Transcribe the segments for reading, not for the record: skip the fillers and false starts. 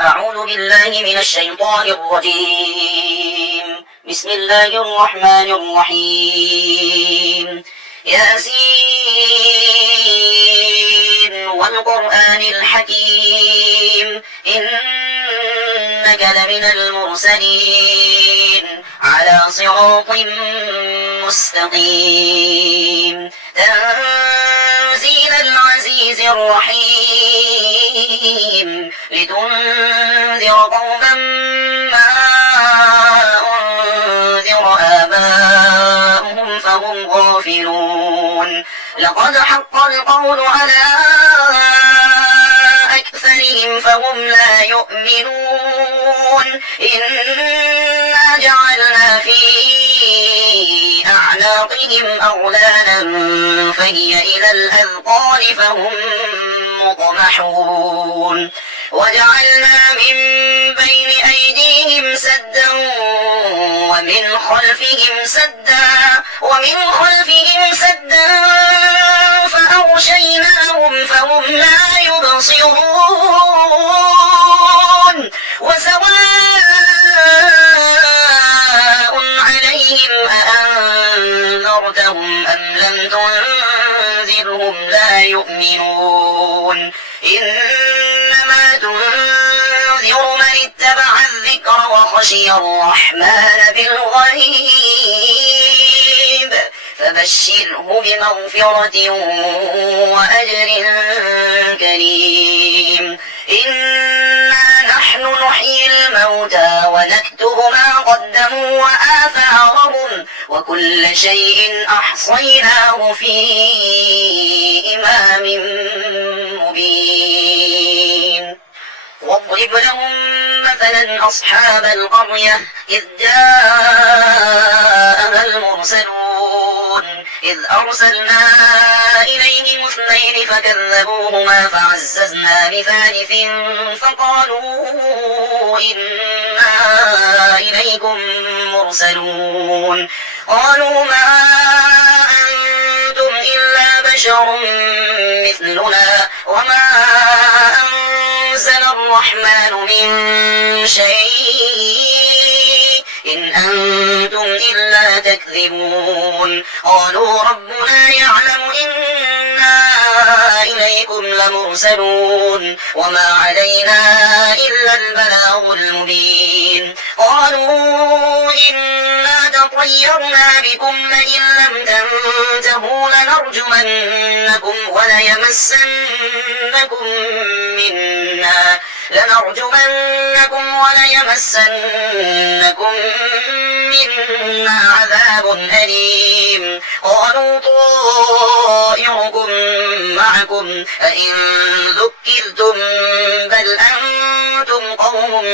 أعوذ بالله من الشيطان الرجيم. بسم الله الرحمن الرحيم. ياسين والقرآن الحكيم إنك لمن المرسلين على صراط مستقيم تنزيل العزيز الرحيم لتنذر قوما ما أنذر آباؤهم فهم غافلون لقد حق القول على أكثرهم فهم لا يؤمنون إنا جعلنا في أعناقهم أغلالا فهي إلى الأذقان فهم مقمحون وجعلنا من بين أيديهم سدا ومن خلفهم سدا فأغشيناهم فهم لا يبصرون وسواء عليهم أأنذرتهم أم لم تنذرهم لا يؤمنون إنما تنذر من اتبع الذكر وخشي الرحمن بالغيب فبشره بمغفرة وأجر كريم إنا نحن نحيي الموتى ونكتب ما قدموا وآثارهم وكل شيء أحصيناه في إمام مبين واضرب لهم مثلا أصحاب القرية إذ جاءها المرسلون إذ أرسلنا إليهم اثنين فكذبوهما فعززنا بثالث فقالوا إنا إليكم مرسلون قالوا ما أنتم إلا بشر مثلنا وما أنزل الرحمن من شيء إن أنتم إلا تكذبون قالوا ربنا يعلم إنا إليكم لمرسلون وما علينا إلا البلاغ المبين قالوا إنا تطيرنا بكم لئن لم تنتهوا لنرجمنكم وليمسنكم منا عذاب أليم قالوا طائركم معكم أئن ذكرتم بل أنتم قوم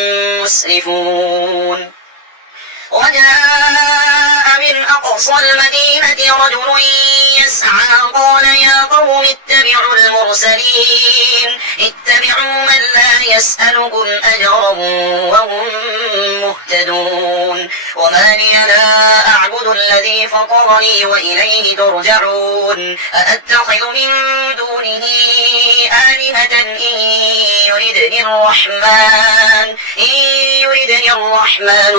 مسرفون وجاء من أقصى المدينة رجل يسعى قال يا قوم اتبعوا المرسلين اتبعوا من لا يسألكم أجرا وهم مهتدون وما لي لا أعبد الذي فطرني وإليه ترجعون أأتخذ من دونه آلهة إن يردني الرحمن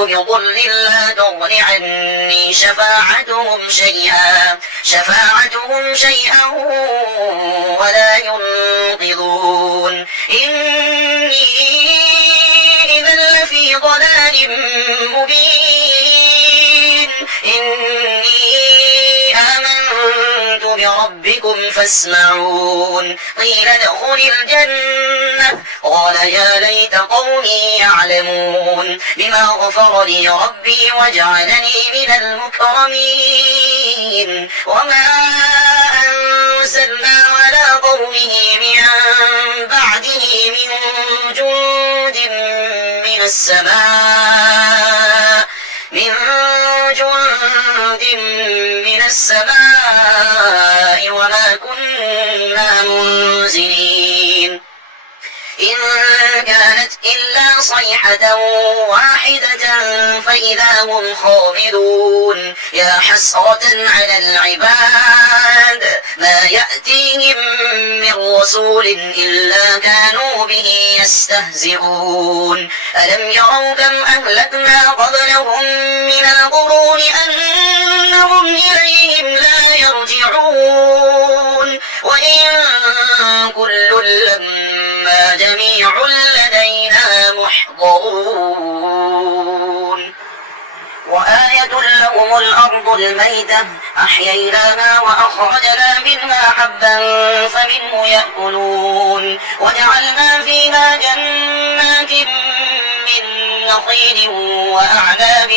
بضر لا تغن عني شفاعتهم شيئا ولا ينقذون إني إذا لفي ضلال مبين إني آمنت بربكم فاسمعون قيل ادخل الجنة قال يا ليت قومي يعلمون بما غفر لي ربي وجعلني من المكرمين وما أنزلنا على قومه من بعده من جند من السماء وما كنا منزلين إن كانت كانت إلا صيحة واحدة فإذا هم خامدون يا حسرة على العباد ما يأتيهم من رسول إلا كانوا به يستهزئون ألم يروا كم أهلكنا قبلهم من القرون أنهم إليهم لا يرجعون وإن كل لما جميع لدينا محضرون وآية لهم الأرض الميتة أحييناها وأخرجنا منها حبا فمنه يأكلون وجعلنا فيها جنات من نخيل وأعناب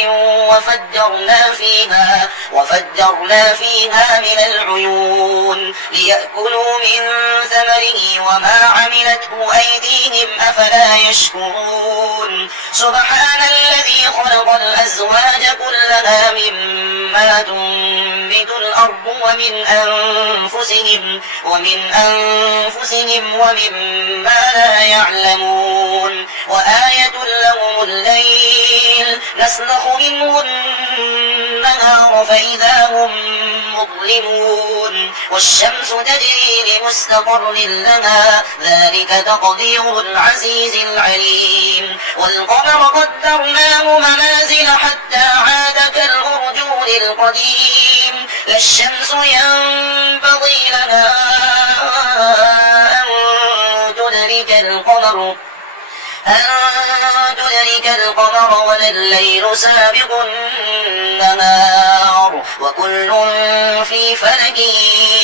وفجرنا فيها من العيون ليأكلوا من ثمره وما عملته أيديهم أفلا يشكرون سبحان الذي خلق الأزواج كلها مما تنبت الأرض ومن أنفسهم ومما لا يعلمون وآية لهم الليل نسلخ منه النهار فإذا هم مظلمون والشمس تجري لمستقر لها ذلك تقدير العزيز العليم والقمر قدرناه منازل حتى عاد كالأرجون القديم لا الشمس ينبغي لها أن تدرك القمر ولا الليل سابق النهار وكل في فلك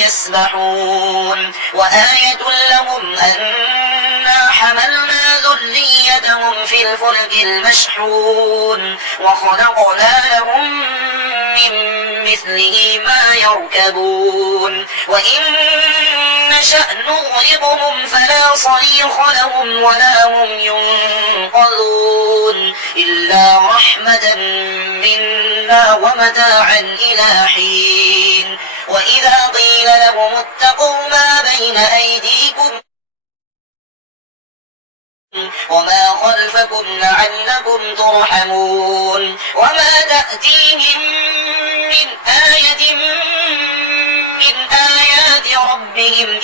يسبحون وآية لهم أنا حملنا ذريتهم في الفلك المشحون وخلقنا لهم من مثله ما يركبون وإن نشأ نغرقهم فلا صريخ لهم ولا هم ينقذون إلا رحمة منا ومتاعا إلى حين وإذا قيل لهم اتقوا ما بين أيديكم وما خلفكم لعلكم ترحمون وما تأتيهم من آية من آيات ربهم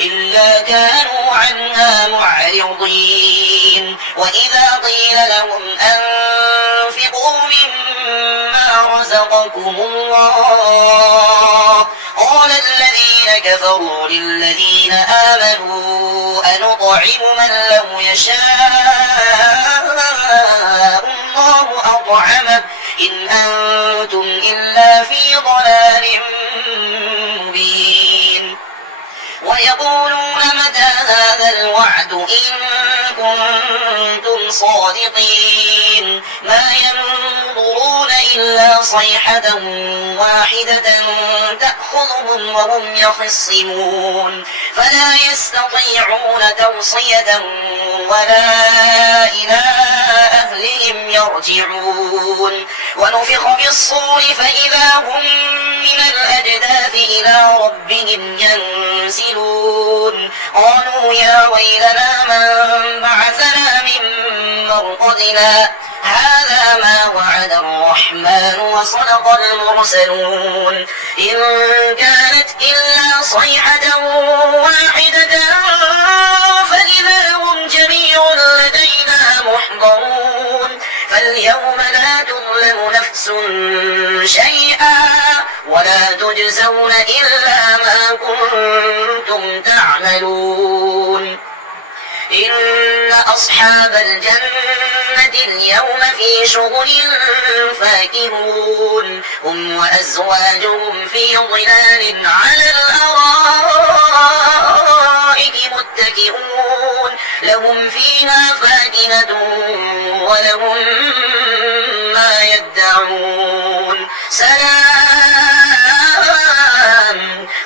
إلا كانوا عنها معرضين وإذا قيل لهم أنفقوا مما رزقكم الله قال الذين كفروا للذين آمنوا أنطعم من لو يشاء الله أطعمه إن أنتم إلا في ضلال مبين ويقولون متى هذا الوعد إن كنتم صادقين ما ينظرون إلا صيحة واحدة تأخذهم وهم يخصمون فلا يستطيعون توصية ولا إلى أهلهم يرجعون ونفخ في الصور فإذا هم من الأجداث إلى ربهم ينسلون قالوا يا ويلنا من بعثنا من مرقدنا هذا ما وعد الرحمن وصدق المرسلون إن كانت إلا صيحة واحدة فإذا هم جميع لدينا محضرون فاليوم لا تظلم نفس شيئا ولا تجزون إلا ما كنتم تعملون إن أصحاب الجنة اليوم في شغل فاكهون هم وأزواجهم في ظلال على الأرائك متكئون لهم فيها فاكهة ولهم ما يدعون سلام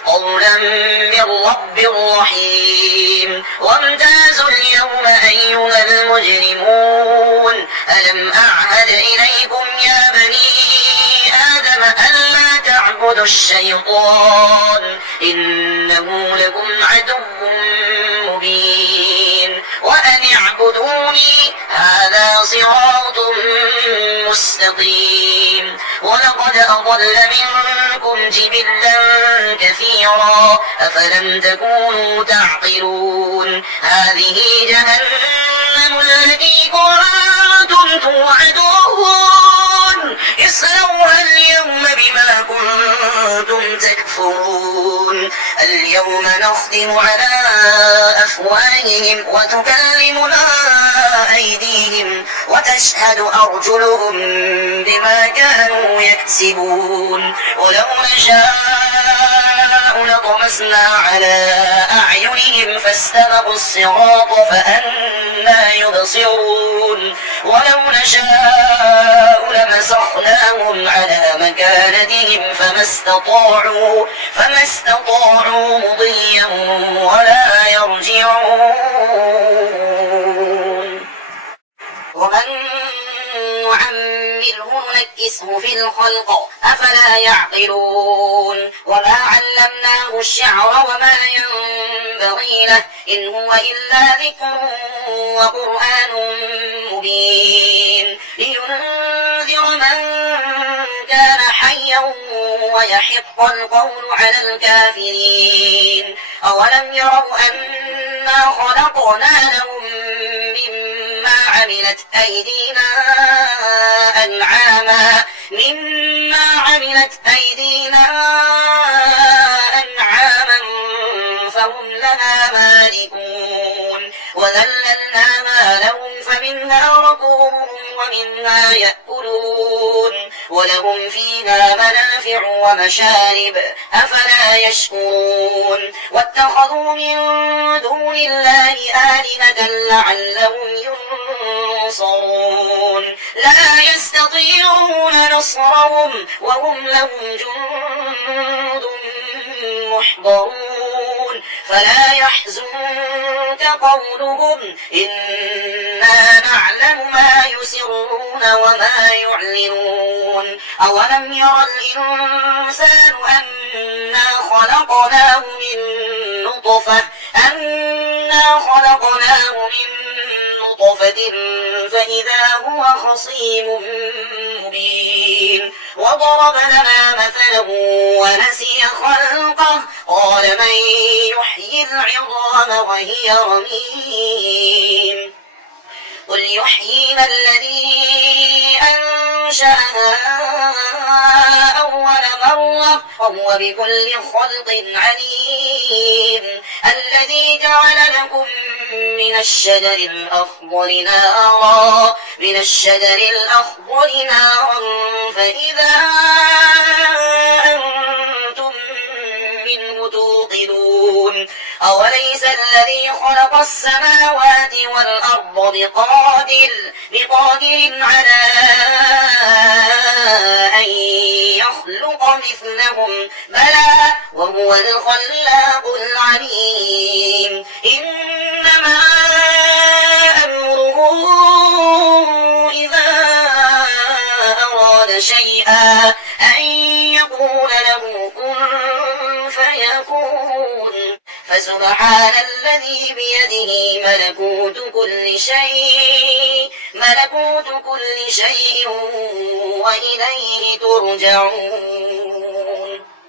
قولا من رب رحيم وامتازوا اليوم أيها المجرمون ألم أعهد إليكم يا بني آدم ألا تعبدوا الشيطان إنه لكم عدو مبين وأن اعبدوا مستقيم ولقد أضل منكم جبلا كثيرا أفلم تكونوا تعقلون هذه جهنم التي كنتم توعدون اصلوها اليوم بما كنتم تكفرون اليوم نختم على أفواههم وتكلمنا أيديهم وتشهد أرجلهم بما كانوا يكسبون ولو نشاء لطمسنا على أعينهم فاستبقوا الصراط فأنى يبصرون ولو نشاء لمسخناهم على مكانتهم فما استطاعوا مضيا ولا يرجعون ومن نعمره ننكسه في الخلق أفلا يعقلون وما علمناه الشعر وما ينبغي له إن هو إلا ذكر وقرآن مبين لينذر من كان حيا ويحق القول على الكافرين أولم يروا أنا خلقنا لهم مما عملت أيدينا أنعاما فهم لها مالكون وذللناها لهم فمنها ركوبهم ومنها يأكلون ولهم فيها منافع ومشارب أفلا يشكرون واتخذوا من دون الله آلهة لعلهم ينصرون لا يستطيعون نصرهم وهم لهم جند محضرون فلا يحزنك قولهم إنا نعلم ما يسرون وما يعلنون أولم ير الإنسان أنا خلقناه من نطفة فإذا هو خصيم مبين وضرب لنا مثلا ونسي خلقه قال من يحيي العظام وهي رميم قل يحييها الذي أنشأها أول مرة وهو بكل خلق عليم الذي جعل لكم من الشجر الأخضر نارا فإذا أنتم منه توقدون أوليس الذي خلق السماوات والأرض بقادر على أن يخلق مثلهم بلى وهو الخلاق العليم إنما أمره إذا أراد شيئا أن يقول له كن فيكون فسبحان الذي بيده ملكوت كل شيء وإليه ترجعون